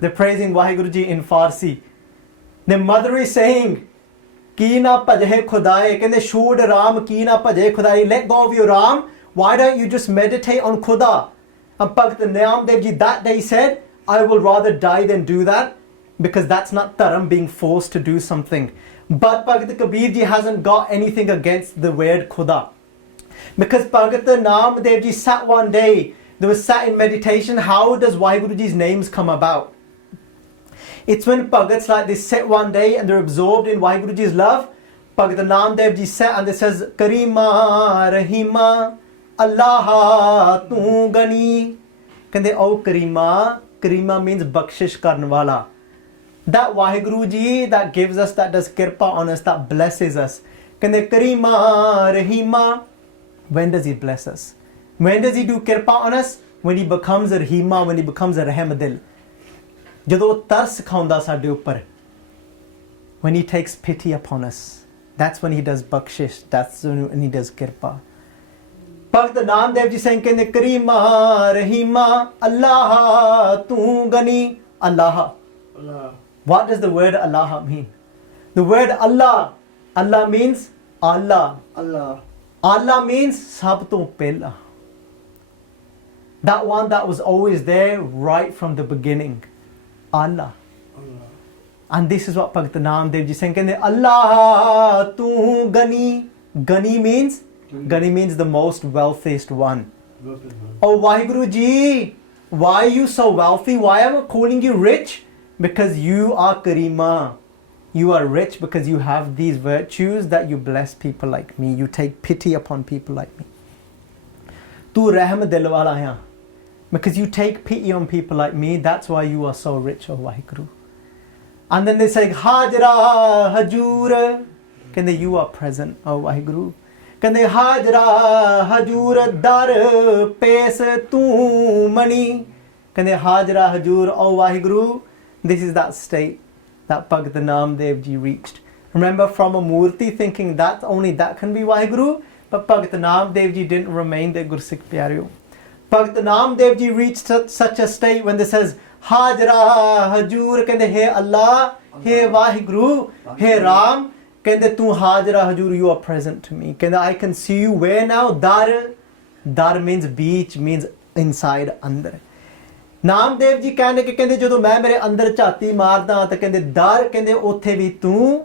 They're praising Waheguruji in Farsi. The mother is saying, Ki na bhaje Khudaye, kende Shod Ram ki na bhaje Khudaye. Let go of your Ram. Why don't you just meditate on Khuda? And Bhagat Namadev Ji that day said, I will rather die than do that, because that's not Dharam, being forced to do something. But Bhagat Kabir Ji hasn't got anything against the word Khuda. Because Bhagat Namadev Ji sat one day, they were sat in meditation. How does Waheguruji's names come about? It's when Bhagats like this sit one day and they're absorbed in Waheguruji's love. Bhagat Namadev Ji sat and they says, Karima, Rahima, ਅੱਲਾਹ ਤੂੰ ਗਨੀ ਕਹਿੰਦੇ ਓ ਕਰੀਮਾ means ਬਖਸ਼ਿਸ਼ ਕਰਨ ਵਾਲਾ that Waheguru ji that gives us that does ਕਿਰਪਾ on us that blesses us ਕਹਿੰਦੇ ਕਰੀਮਾ ਰਹੀਮਾ when does he bless us when does he do ਕਿਰਪਾ on us when he becomes a ਰਹੀਮਾ when he becomes a ਰਹਿਮ ਦਿਲ ਜਦੋਂ ਤਰਸ ਖਾਉਂਦਾ ਸਾਡੇ ਉੱਪਰ when he takes pity upon us that's when he does ਬਖਸ਼ਿਸ਼ that's when he does ਕਿਰਪਾ ਭਗਤ ਨਾਮਦੇਵ ਜੀ ਸਿੰਘ ਕਹਿੰਦੇ ਕਰੀਮਾ ਰਹੀਮਾ ਅੱਲਾਹ ਤੂੰ ਗਨੀ ਅੱਲਾਹ what does the word Allah mean the word Allah means Allah means ਸਭ ਤੋਂ ਪਹਿਲਾ that one that was always there right from the beginning Allah and this is what Bhakt Namdev ji saying ਕਹਿੰਦੇ Allah ਤੂੰ Ghani means the most wealthiest one oh Vaheguru ji why are you so wealthy why am I calling you rich because you are Karima you are rich because you have these virtues that you bless people like me you take pity upon people like me tu rahm dil wala hai because you take pity on people like me that's why you are so rich oh Vaheguru and then they say Hajra Hajur kende you are present oh Vaheguru kende Hajra Hajur dar pes tu mani kende Hajra Hajur oh Vaheguru this is that state that Bhakt Namdev ji reached. Remember from a Murti thinking that only that can be Vaheguru, but Bhakt Namdev ji didn't remain there, Gursikh Pyareo. Bhakt Namdev ji reached such a state when they says, Hajra Hajur, kende Hey Allah, Hey Vaheguru, Hey Ram, kende Tu Hajra Hajur, you are present to me. Kende I can see you where now? Dar means beach, means inside, under. Namdev ji ਕਹਿੰਦੇ ਕਿ ਕਹਿੰਦੇ ਜਦੋਂ ਮੈਂ ਮੇਰੇ ਅੰਦਰ ਝਾਤੀ ਮਾਰਦਾ ਤਾਂ ਕਹਿੰਦੇ ਦਰ ਕਹਿੰਦੇ ਉੱਥੇ ਵੀ ਤੂੰ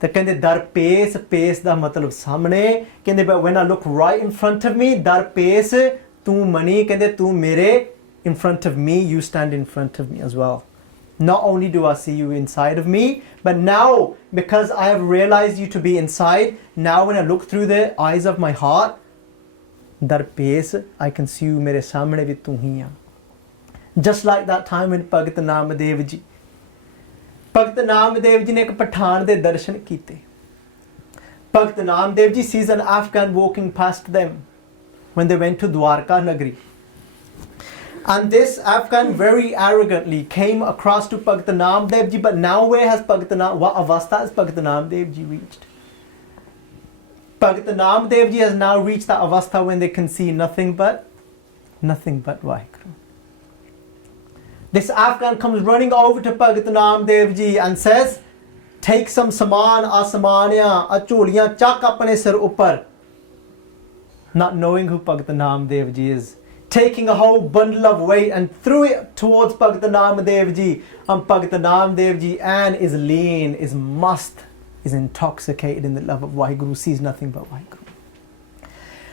ਤੇ ਕਹਿੰਦੇ ਦਰ ਪੇਸ ਦਾ ਮਤਲਬ ਸਾਹਮਣੇ ਕਹਿੰਦੇ but when I look right in front of me ਦਰ ਪੇਸ ਤੂੰ ਮਨੀ ਕਹਿੰਦੇ ਤੂੰ ਮੇਰੇ in front of me you stand in front of me as well not only do I see you inside of me but now because I have realized you to be inside now when I look through the eyes of my heart ਦਰ ਪੇਸ I can see you ਮੇਰੇ ਸਾਹਮਣੇ ਵੀ ਤੂੰ ਹੀ ਆ just like that time when Bhakt Namdev ji ne ek pathan de darshan kite Bhakt Namdev ji sees an Afghan walking past them when they went to Dwarka Nagri and this Afghan very arrogantly came across to Bhakt Namdev ji but now where has what avastha has Bhakt Namdev ji reached Bhakt Namdev ji has now reached that avastha when they can see nothing but Vaheguru. This Afghan comes running over to Bhakt Namdev ji and says, take some saman, asamaniyan, acholiyan, chak apne sir upar. Not knowing who Bhakt Namdev ji is. Taking a whole bundle of weight and threw it towards Bhakt Namdev ji. And Bhakt Namdev ji is lean, is must, is intoxicated in the love of Vaheguru, sees nothing but Vaheguru.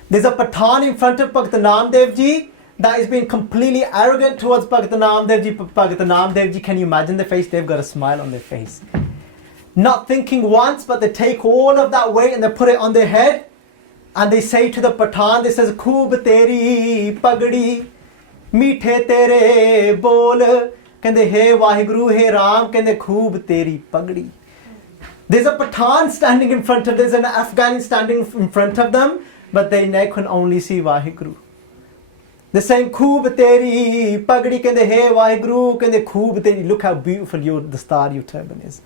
There's a Pathan in front of Bhakt Namdev ji that is being completely arrogant towards Bhakt Namdev ji. Bhakt Namdev ji, can you imagine their face? They've got a smile on their face. Not thinking once, but they take all of that weight and they put it on their head. And they say to the Pathan, they says, Khoob teri pagdi, meethe tere bol. Kende, hey Vaheguru, hey Ram, kende khoob teri pagdi. There's a Pathan standing in front of them, there's an Afghan standing in front of them, but they can only see Vaheguru. They're saying, Khoob teri pagdi, kende, hey Vaheguru, kende khoob teri, look how beautiful the star your turban is.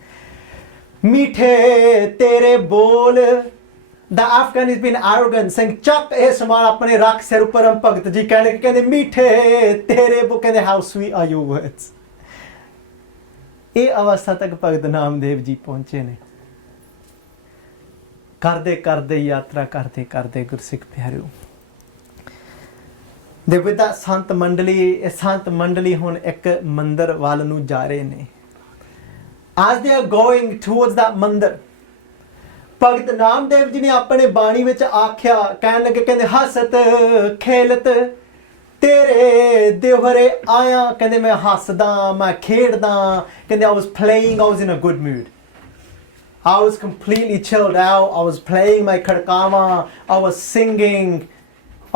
Meethe tere bol. The Afghan is being arrogant, saying, Chak eh saman apne rakh sir upar hum Bhakt ji kehne meethe tere bo, kehne how sweet are your words. ਇਹ ਅਵਸਥਾ ਤੱਕ ਭਗਤ ਨਾਮਦੇਵ ਜੀ ਪਹੁੰਚੇ ਨੇ ਕਰਦੇ ਯਾਤਰਾ ਕਰਦੇ ਗੁਰਸਿੱਖ ਪਿਆਰਿਓ ਦੇ ਵਿਦ ਦਾ ਸੰਤ ਮੰਡਲੀ ਹੁਣ ਇੱਕ ਮੰਦਰ ਵੱਲ ਨੂੰ ਜਾ ਰਹੇ ਨੇ as they are going towards that ਮੰਦਰ ਭਗਤ ਨਾਮਦੇਵ ਜੀ ਨੇ ਆਪਣੇ ਬਾਣੀ ਵਿੱਚ ਆਖਿਆ ਕਹਿਣ ਲੱਗੇ ਕਹਿੰਦੇ ਹਸਤ ਖੇਲਤ ਤੇਰੇ ਦਿਵਰੇ ਆਇਆ ਕਹਿੰਦੇ ਮੈਂ ਹੱਸਦਾ ਮੈਂ ਖੇਡਦਾ ਕਹਿੰਦੇ I was playing I was in a good mood I was completely chilled out I was playing my khadkawa I was singing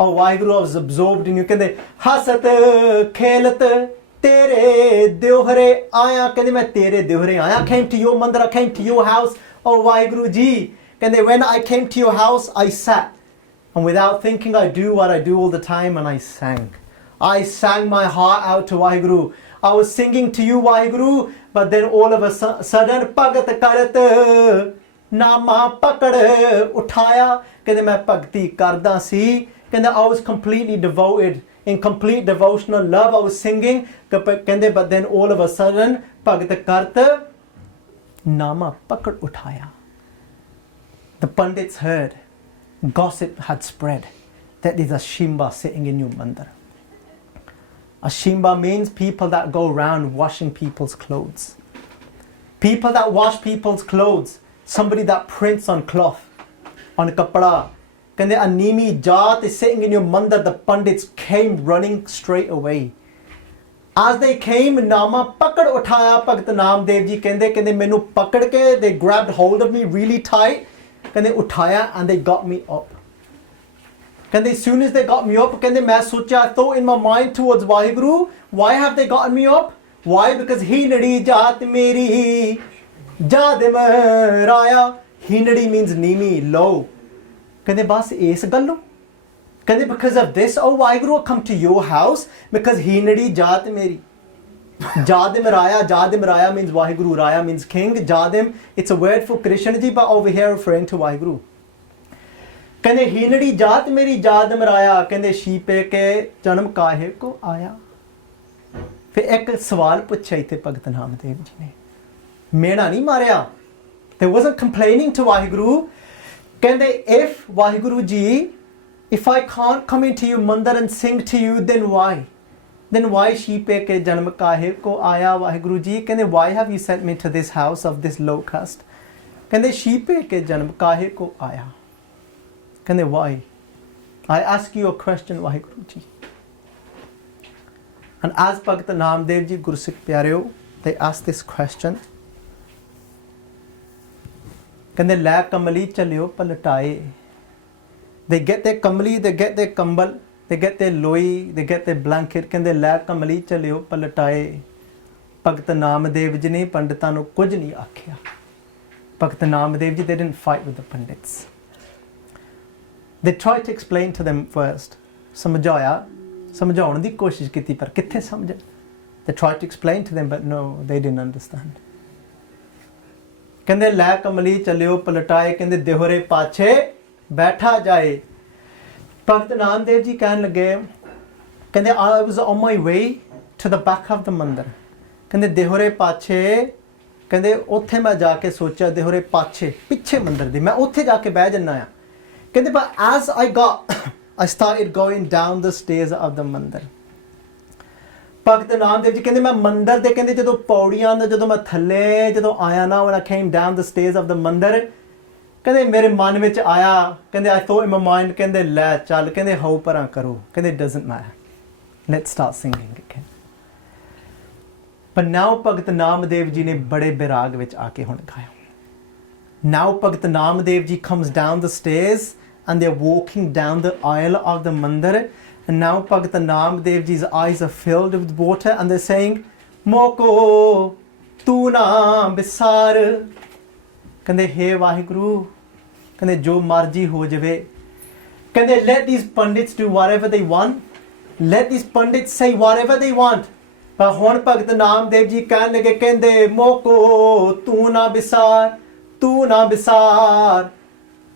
Oh Waheguru, I was absorbed in you. ਕਹਿੰਦੇ ਹਸਤ ਖੇਲਤ ਤੇਰੇ ਦਿਓਹਰੇ ਆਇਆ, ਕਹਿੰਦੇ ਮੈਂ ਤੇਰੇ ਦਿਓਹਰੇ ਆਇਆ. I came to your mandir, I came to your house. Oh Waheguru ji, ਕਹਿੰਦੇ when I came to your house, I sat. And without thinking, I do what I do all the time, and I sang. I sang my heart out to Waheguru. I was singing to you, Waheguru, but then all of a sudden, Bhagat Karat Nama Pakad Uthaya. ਕਹਿੰਦੇ ਮੈਂ ਭਗਤੀ ਕਰਦਾ ਸੀ. ਕਹਿੰਦੇ I was completely devoted, in complete devotional love. I was singing. ਕਹਿੰਦੇ but then all of a sudden, Bhagat Karat Nama Pakad Uthaya. The Pandits heard. Gossip had spread that there's a Shimba sitting in your mandir. A Shimba means people that go around washing people's clothes. People that wash people's clothes. Somebody that prints on cloth, on kapda. Kande animi jat is sitting in your mandir. The Pandits came running straight away. As they came, Nama pakad uthaya. Bhagat Namdev ji kende menu pakad ke, they grabbed hold of me really tight. ਕਹਿੰਦੇ ਉਠਾਇਆ and they got me up. ਕਹਿੰਦੇ as soon as they got me up, ਕਹਿੰਦੇ ਮੈਂ ਸੋਚਿਆ, I thought in my mind towards Waheguru, why have they gotten me up? Why? Because ਹੀਨੜੀ ਜਾਤ ਮੇਰੀ ਜਾਦ ਮਰਾਇਆ. ਹੀਨੜੀ means ਨੀਵੀਂ, low. ਕਹਿੰਦੇ ਬਸ ਇਸ ਗੱਲੋਂ. ਕਹਿੰਦੇ because of this, oh Waheguru, I come to your house because ਹੀਨੜੀ ਜਾਤ ਮੇਰੀ. Jadim Raya means Waheguru, Raya means king. Jadim, it's a word for Krishna ji, but over here referring to Waheguru. ਕਹਿੰਦੇ ਹੀਨੜੀ ਜਾਤ ਮੇਰੀ ਜਾਦਮ ਰਾਇਆ. ਕਹਿੰਦੇ ਸ਼ੀਪੇ ਕੇ ਜਨਮ ਕਾਹੇ ਕੋ ਆਇਆ. ਫਿਰ ਇੱਕ ਸਵਾਲ ਪੁੱਛਿਆ ਇੱਥੇ ਭਗਤ ਨਾਮਦੇਵ ਜੀ ਨੇ. ਮੇਣਾ ਨਹੀਂ ਮਾਰਿਆ. They wasn't complaining to Waheguru. ਕਹਿੰਦੇ if Waheguru ji, if I can't come into your mandir and sing to you, then why? Then why sheepe ke janam kahe ko aaya Waheguru ji? Kende why have you sent me to this house of this low caste? Kende sheepe ke janam kahe ko aaya? Kende why? I ask you a question, Waheguru ji. And as Bhagat Namdev ji, Gursikh Pyareo, they asked this question. Kende la kamali chalyo palataye. They get their kamali, they get their kambal. They get their loi, they get their blanket. ਕਹਿੰਦੇ ਲੈ ਕਮਲੀ ਚਲਿਓ ਪਲਟਾਏ. ਭਗਤ ਨਾਮਦੇਵ ਜੀ ਨੇ ਪੰਡਤਾਂ ਨੂੰ ਕੁਝ ਨਹੀਂ ਆਖਿਆ. ਭਗਤ Namdev ji, they didn't fight with the pandits. They tried to explain to them first. ਸਮਝਾਉਣ ਦੀ ਕੋਸ਼ਿਸ਼ ਕੀਤੀ ਪਰ ਕਿੱਥੇ ਸਮਝਣ. They tried to explain to them but no, they didn't understand. ਕਹਿੰਦੇ ਲੈ ਕਮਲੀ ਚਲਿਓ ਪਲਟਾਏ. ਕਹਿੰਦੇ ਦਿਹਰੇ ਪਾਛੇ ਬੈਠਾ ਜਾਏ. Bhagat Namdev ji ਕਹਿਣ ਲੱਗੇ, ਕਹਿੰਦੇ I was on my way to the back of the mandir. ਕਹਿੰਦੇ ਦਿਹਰੇ ਪਾਛੇ, ਕਹਿੰਦੇ ਉੱਥੇ ਮੈਂ ਜਾ ਕੇ ਸੋਚਿਆ ਦਿਹਰੇ ਪਾਛੇ ਪਿੱਛੇ ਮੰਦਰ ਦੀ ਮੈਂ ਉੱਥੇ ਜਾ ਕੇ ਬਹਿ ਜੰਨਾ ਆ. ਕਹਿੰਦੇ but as I started going down the stairs of the mandir. ਭਗਤ ਨਾਮਦੇਵ ਜੀ ਕਹਿੰਦੇ ਮੈਂ ਮੰਦਰ ਦੇ ਕਹਿੰਦੇ ਜਦੋਂ ਪੌੜੀਆਂ ਦਾ ਜਦੋਂ ਮੈਂ ਥੱਲੇ ਜਦੋਂ ਆਇਆ ਨਾ, when I came down the stairs of the mandir, ਕਹਿੰਦੇ ਮੇਰੇ ਮਨ ਵਿੱਚ ਆਇਆ, ਕਹਿੰਦੇ I thought in my mind, ਕਹਿੰਦੇ ਲੈ ਚੱਲ, ਕਹਿੰਦੇ ਹੋ ਪਰਾਂ ਕਰੋ, ਕਹਿੰਦੇ it doesn't matter, let's start singing again. But now ਭਗਤ ਨਾਮਦੇਵ ਜੀ ਨੇ ਬੜੇ ਬਿਰਾਗ ਵਿੱਚ ਆ ਕੇ ਹੁਣ ਗਾਇਆ. Now Bhagat Namdev ji comes down the stairs and they're walking down the aisle of the mandir, and now Bhagat Namdev ji's eyes are filled with water and they're saying ਮੋਕੋ ਤੂੰ ਨਾ ਬਿਸਾਰ. ਕਹਿੰਦੇ ਹੇ ਵਾਹਿਗੁਰੂ, ਕਹਿੰਦੇ ਜੋ ਮਰਜ਼ੀ ਹੋ ਜਾਵੇ, ਕਹਿੰਦੇ let these pandits do whatever they want, let these pandits say whatever they want. ਪਰ ਹੁਣ ਭਗਤ ਨਾਮਦੇਵ ਜੀ ਕਹਿਣ ਲੱਗੇ, ਕਹਿੰਦੇ ਮੋਕੋ ਤੂੰ ਨਾ ਬਿਸਾਰ, ਤੂੰ ਨਾ ਬਿਸਾਰ,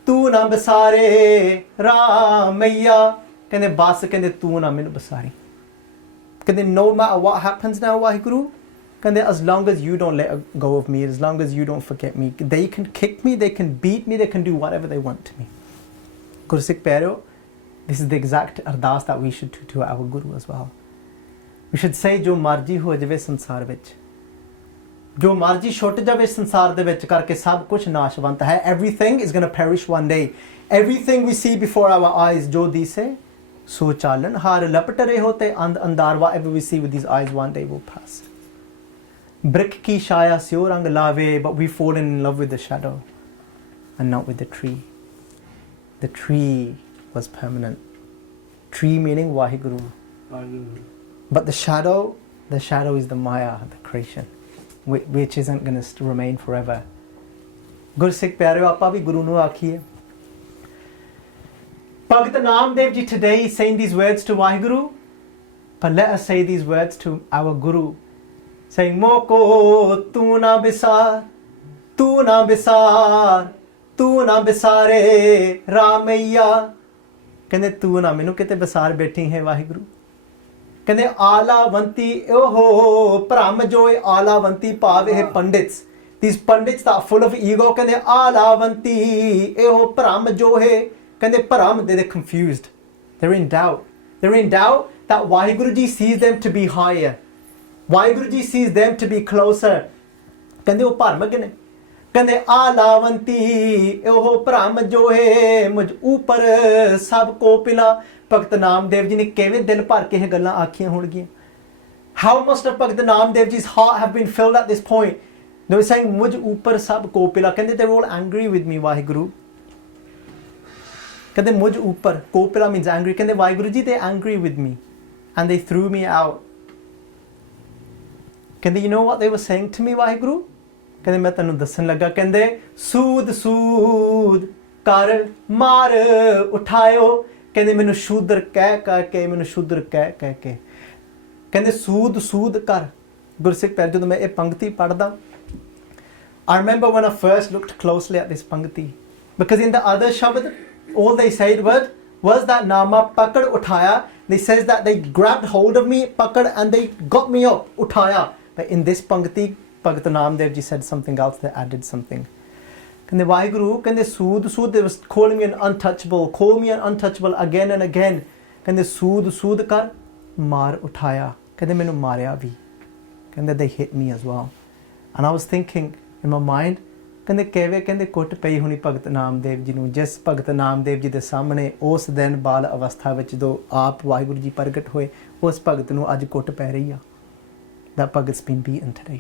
ਤੂੰ ਨਾ ਬਿਸਾਰੇ ਰਾਮਈਆ. ਕਹਿੰਦੇ ਬਸ, ਕਹਿੰਦੇ ਤੂੰ ਨਾ ਮੈਨੂੰ ਬਿਸਾਰੀ. ਕਹਿੰਦੇ no matter what happens now, Waheguru, ਕਹਿੰਦੇ as long as you don't let go of me, as long as you don't forget me, they can kick me, they can beat me, they can do whatever they want to me. Gursikh Pyareo, this is the exact ardas that we should do to our Guru as well. We should say ਜੋ ਮਰਜ਼ੀ ਹੋ ਜਾਵੇ ਸੰਸਾਰ ਵਿੱਚ, ਜੋ ਮਰਜ਼ੀ ਛੁੱਟ ਜਾਵੇ ਸੰਸਾਰ ਦੇ ਵਿੱਚ ਕਰਕੇ ਸਭ ਕੁਝ ਨਾਸ਼ਵੰਤ ਹੈ. Everything is going to perish one day. Everything we see before our eyes, ਜੋ ਦਿਸੇ ਸੋ ਚਾਲਨ, ਹਾਰ ਲਪਟ ਰਹੇ ਹੋ ਤੇ ਅੰਧਾਰ, whatever we see with these eyes one day will pass. Brick ki shaya syo rang lave, but we've fallen in love with the shadow and not with the tree. The tree was permanent. tree meaning Vaheguru. But the shadow is the Maya, the creation, which isn't going to remain forever. Gursikh Pyareo, ਆਪਾਂ ਵੀ ਗੁਰੂ ਨੂੰ ਆਖੀਏ. Bhagat Namdev Ji today is saying these words to Vaheguru, but let us say these words to our Guru, saying, Moko tu na bisar, tu na bisar, tu na bisare Ramaiya. ਕਹਿੰਦੇ ਤੂੰ ਨਾ ਮੈਨੂੰ ਕਿਤੇ ਬਸਾਰ ਬੈਠੀ ਹੈ ਵਾਹਿਗੁਰੂ. ਕਹਿੰਦੇ ਆਲਾਵੰਤੀ ਓਹੋ ਭ੍ਰਮ ਜੋ ਇਹ ਆਲਾਵੰਤੀ ਭਾਵ ਇਹ ਪੰਡਿਤਸ, these pandits that are full of ego, ਕਹਿੰਦੇ ਆਲਾਵੰਤੀ ਇਹੋ ਭ੍ਰਮ ਜੋ ਹੈ, ਕਹਿੰਦੇ ਭ੍ਰਮ, they're confused, they're in doubt that Vaheguru Ji sees them to be higher, Vaheguru Ji sees them to be closer. ਕਹਿੰਦੇ ਉਹ ਭਰਮ ਨੇ. ਕਹਿੰਦੇ ਆਲਾਵੰਤੀ ਇਹੋ ਭ੍ਰਮ ਜੋ ਹੈ ਮੁਝ ਉੱਪਰ ਸਭ ਕੋ ਪਿਲਾ. ਭਗਤ ਨਾਮਦੇਵ ਜੀ ਨੇ ਕਿਵੇਂ ਦਿਲ ਭਰ ਕੇ ਇਹ ਗੱਲਾਂ ਆਖੀਆਂ ਹੋਣਗੀਆਂ? How must have Bhagat Namdev Ji's heart have been filled at this point? They were saying ਮੁਝ ਉੱਪਰ ਸਭ ਕੋ ਪਿਲਾ. ਕਹਿੰਦੇ they were all angry with me, Waheguru. ਕਹਿੰਦੇ ਮੁਝ ਉੱਪਰ, ਕੋਪਿਲਾ means angry. ਕਹਿੰਦੇ Waheguru ji they angry with me and they threw me out. ਕਹਿੰਦੇ you know what they were saying to me, Waheguru? ਕਹਿੰਦੇ ਮੈਂ ਤੈਨੂੰ ਦੱਸਣ ਲੱਗਾ. ਕਹਿੰਦੇ ਸੂਦ ਸੂਦ ਕਰ ਮਾਰ ਉਠਾਇਓ. ਕਹਿੰਦੇ ਮੈਨੂੰ ਸ਼ੂਦਰ ਕਹਿ ਕੇ, ਮੈਨੂੰ ਸ਼ੂਦਰ ਕਹਿ ਕੇ. ਕਹਿੰਦੇ ਸੂਦ ਸੂਦ ਕਰ. ਗੁਰਸਿੱਖ ਪਿਆਰੇ, ਜਦੋਂ ਮੈਂ ਇਹ ਪੰਕਤੀ ਪੜ੍ਹਦਾ, I remember when I first looked closely at this pankti, because in the other shabad all they said was that nama pakad uthaya. They says that they grabbed hold of me, pakad, and they got me up, uthaya. But in this pankti, Bhagat Namdev Ji said something else. They added something. Kande Vaheguru, kande sood, they was calling me an untouchable, call me an untouchable again and again. Kande sood kar maar uthaya. Kande mainu marya bhi. Kande they hit me as well. And I was thinking in my mind, ਕਹਿੰਦੇ ਕਿਵੇਂ, ਕਹਿੰਦੇ ਕੁੱਟ ਪਈ ਹੋਣੀ ਭਗਤ ਨਾਮਦੇਵ ਜੀ ਨੂੰ, ਜਿਸ ਭਗਤ ਨਾਮਦੇਵ ਜੀ ਦੇ ਸਾਹਮਣੇ ਉਸ ਦਿਨ ਬਾਲ ਅਵਸਥਾ ਵਿੱਚ ਜਦੋਂ ਆਪ ਵਾਹਿਗੁਰੂ ਜੀ ਪ੍ਰਗਟ ਹੋਏ, ਉਸ ਭਗਤ ਨੂੰ ਅੱਜ ਕੁੱਟ ਪੈ ਰਹੀ ਆ. That ਭਗਤ's been beaten today.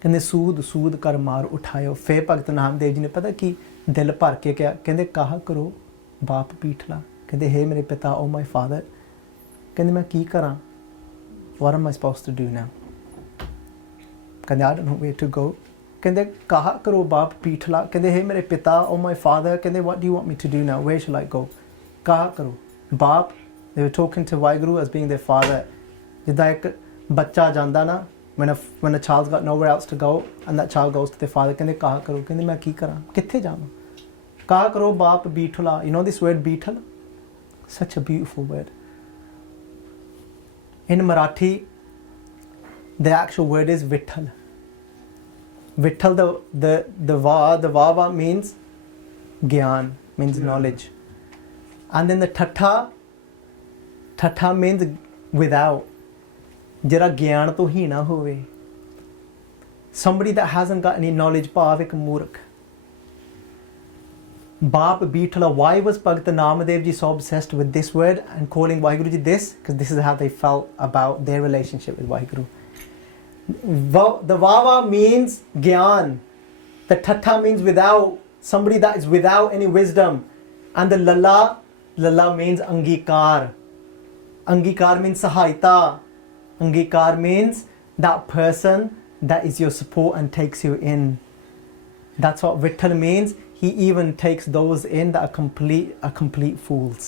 ਕਹਿੰਦੇ ਸੂਦ ਕਰ ਮਾਰ ਉਠਾਇਓ. ਫਿਰ ਭਗਤ ਨਾਮਦੇਵ ਜੀ ਨੇ ਪਤਾ ਕੀ ਦਿਲ ਭਰ ਕੇ ਕਿਹਾ, ਕਹਿੰਦੇ ਕਹਾ ਕਰੋ ਬਾਪ ਪੀਠਲਾ. ਕਹਿੰਦੇ ਹੇ ਮੇਰੇ ਪਿਤਾ, ਓ ਮਾਈ ਫਾਦਰ, ਕਹਿੰਦੇ ਮੈਂ ਕੀ ਕਰਾਂ? What am I supposed to do now? ਕਹਿੰਦੇ I don't know where to go. ਕਹਿੰਦੇ ਕਹਾ ਕਰੋ ਬਾਪ ਪੀਠਲਾ. ਕਹਿੰਦੇ ਹੇ ਮੇਰੇ ਪਿਤਾ, ਓ ਮਾਈ ਫਾਦਰ, ਕਹਿੰਦੇ what do you want me to do now? Where shall I go? ਕਹਾ ਕਰੋ ਬਾਪ. They were talking to Vaheguru as being their father. ਜਿੱਦਾਂ ਇੱਕ ਬੱਚਾ ਜਾਂਦਾ ਨਾ, when a child's got nowhere else to go and that child goes to their father, ਕਹਿੰਦੇ ਕਹਾ ਕਰੋ. ਕਹਿੰਦੇ ਮੈਂ ਕੀ ਕਰਾਂ, ਕਿੱਥੇ ਜਾਵਾਂ? ਕਹਾ ਕਰੋ ਬਾਪ ਬੀਠਲਾ. You know this word Bithal? Such a beautiful word. In Marathi, the actual word is Vitthal. Vitthal, the vava means gyan, means knowledge. And then the tata means without. ਜਿਹੜਾ ਗਿਆਨ ਤੋਂ ਹੀ ਨਾ ਹੋਵੇ. Somebody that hasn't got any knowledge, ਭਾਵ ਇੱਕ ਮੂਰਖ. Baap Beethala. Why was Bhagat Namadev Ji so obsessed with this word and calling Vaheguru Ji this? Because this is how they felt about their relationship with Vaheguru. The Vava means Gyan. The Tata means without. Somebody that is without any wisdom. And the Lala means Angikar. Angikar means Sahaita. Angikar means that person that is your support and takes you in. That's what Vitthal means. He even takes those in that are complete fools.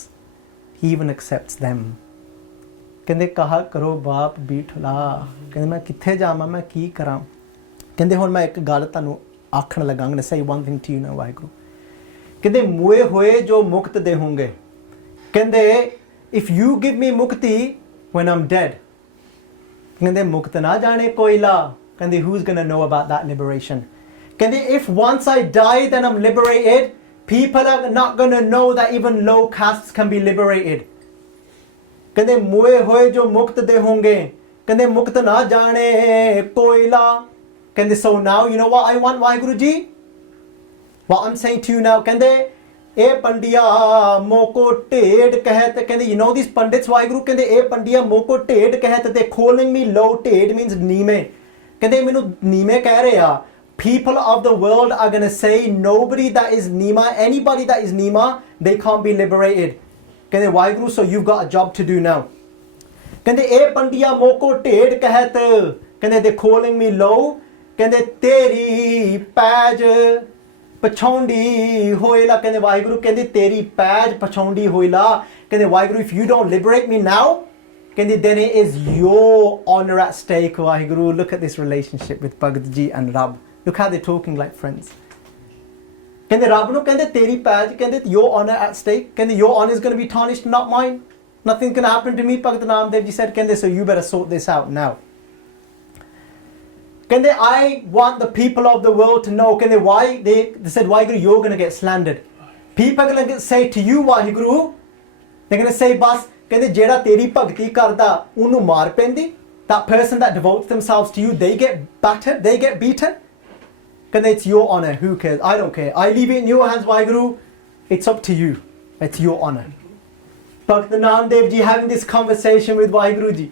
He even accepts them. ਕਹਿੰਦੇ ਕਹਾ ਕਰੋ ਬਾਪ ਬੀਠਲਾ. ਕਹਿੰਦੇ ਮੈਂ ਕਿੱਥੇ ਜਾਵਾਂ, ਮੈਂ ਕੀ ਕਰਾਂ? ਕਹਿੰਦੇ ਹੁਣ ਮੈਂ ਇੱਕ ਗੱਲ ਤੁਹਾਨੂੰ ਆਖਣ ਲੱਗਾ. I'm going to say one thing to you now, Waheguru. ਕਹਿੰਦੇ ਮੋਏ ਹੋਏ ਜੋ ਮੁਕਤ ਦੇ ਹੋਣਗੇ. ਕਹਿੰਦੇ if you give me mukti when I'm dead, ਕਹਿੰਦੇ ਮੁਕਤ ਨਾ ਜਾਣੇ ਕੋਇਲਾ. ਕਹਿੰਦੇ who's going to know about that liberation? ਕਹਿੰਦੇ if once I die then I'm liberated, people are not going to know that even low castes can be liberated. ਕਹਿੰਦੇ ਮੋਏ ਹੋਏ ਜੋ ਮੁਕਤ ਦੇ ਹੋਣਗੇ. ਕਹਿੰਦੇ ਮੁਕਤ ਨਾ ਜਾਣੇ ਕੋਇਲਾ. ਕਹਿੰਦੇ so now you know what I want, Waheguru ji? What I'm saying to you now, ਕਹਿੰਦੇ ਇਹ ਪੰਡਿਆ ਮੋਕੋ ਢੇਡ ਕਹਿਤ. ਕਹਿੰਦੇ you know these pandits, Waheguru? ਕਹਿੰਦੇ ਇਹ ਪੰਡਿਆ ਮੋਕੋ ਢੇਡ ਕਹਿਤ. they calling me low. ਢੇਡ means ਨੀਵੇਂ. ਕਹਿੰਦੇ ਮੈਨੂੰ ਨੀਵੇਂ ਕਹਿ ਰਹੇ ਆ. People of the world are going to say nobody that is Nima, anybody that is Nima, they can't be liberated. ਕਹਿੰਦੇ Waheguru so you've got a job to do now ਕਹਿੰਦੇ ਇਹ ਪੰਡਿਆ ਮੋਕੋ ਢੇੜ ਕਹਿਤ ਕਹਿੰਦੇ they calling me low ਕਹਿੰਦੇ ਤੇਰੀ ਪੈਜ ਪਛਾਉਂਦੀ ਹੋਇਲਾ ਕਹਿੰਦੇ ਵਾਹਿਗੁਰੂ ਕਹਿੰਦੇ ਤੇਰੀ ਪੈਜ ਪਛਾਉਂਦੀ ਹੋਇਲਾ ਕਹਿੰਦੇ Waheguru if you don't liberate me now ਕਹਿੰਦੇ then it is your honor at stake Waheguru look at this relationship with Bhagat Ji and Rab look how they're talking like friends ਕਹਿੰਦੇ ਰੱਬ ਨੂੰ ਕਹਿੰਦੇ ਤੇਰੀ ਪੈਜ ਕਹਿੰਦੇ your honor at stake ਕਹਿੰਦੇ your honor is going to be tarnished not mine nothing's going to happen to me Bhagat Namdev Ji said ਕਹਿੰਦੇ so you better sort this out now ਕਹਿੰਦੇ I want the people of the world to know ਕਹਿੰਦੇ why they said Waheguru you're going to get slandered people are going to say to you Waheguru they're going to say ਬਸ ਕਹਿੰਦੇ ਜਿਹੜਾ ਤੇਰੀ ਭਗਤੀ ਕਰਦਾ ਉਹਨੂੰ ਮਾਰ ਪੈਂਦੀ that person that devotes themselves to you they get battered they get beaten ਕਹਿੰਦੇ it's your honor who cares I don't care I leave it in your hands Waheguru it's up to you it's your honor Bhagat Namdev Ji having this conversation with Waheguru Ji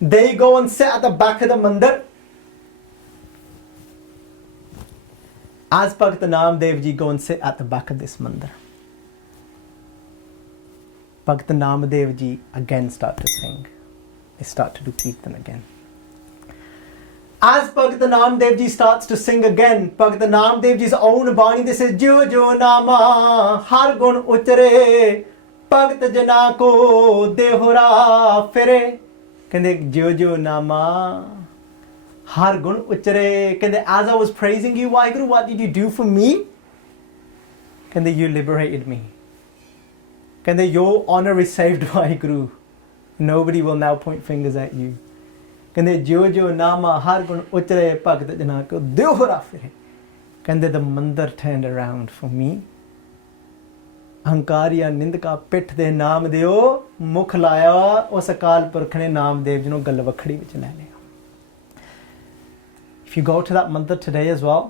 they go and sit at the back of the mandir as Bhagat Namdev Ji go and sit at the back of this mandir Bhagat Namdev Ji again start to sing they start to do kirtan again as Bhagat Namdev Ji starts to sing again Bhagat Namdev Ji's own bani this is jo jo nama har gun utre Bhagat jana ko dehora fire kende jo jo nama har gun uchre kende as I was praising you Waheguru what did you do for me kende you liberated me kende your honor is saved Waheguru nobody will now point fingers at you ਕਹਿੰਦੇ ਜੋ ਜੋ ਨਾਮਾ ਹਰ ਗੁਣ ਉਚਰੇ ਭਗਤ ਜਨਾ ਕੋ ਦਿਓਹਰਾ ਫਿਰੇ ਕਹਿੰਦੇ the mandir turned around for me ਅਹੰਕਾਰੀਆ ਨਿੰਦਕਾ ਪਿੱਠ ਦੇ ਨਾਮ ਦਿਓ ਮੁਖ ਲਾਇਆ ਉਸ ਅਕਾਲ ਪੁਰਖ ਨੇ ਨਾਮਦੇਵ ਜੀ ਨੂੰ ਗੱਲ ਵਖੜੀ ਵਿੱਚ ਲੈ ਲਿਆ if you go to that mandir today as well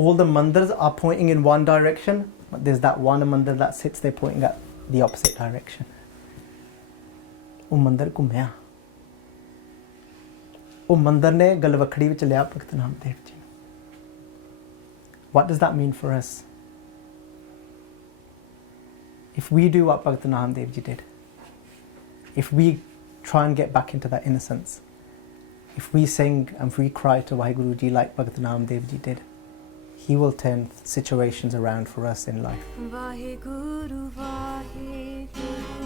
all the mandirs are pointing in one direction but there's that one mandir that sits there pointing at the opposite direction ਉਹ ਮੰਦਰ ਘੁੰਮਿਆ ਉਹ ਮੰਦਰ ਨੇ ਗਲਵਖੜੀ ਵਿੱਚ ਲਿਆ ਭਗਤ ਨਾਮਦੇਵ ਜੀ ਨੂੰ what does that mean for us if we do what Bhagat Namdev Ji did if we try and get back into that innocence if we sing and if we cry to Waheguru Ji like Bhagat Namdev Ji did he will turn situations around for us in life Vaheguru Vaheguru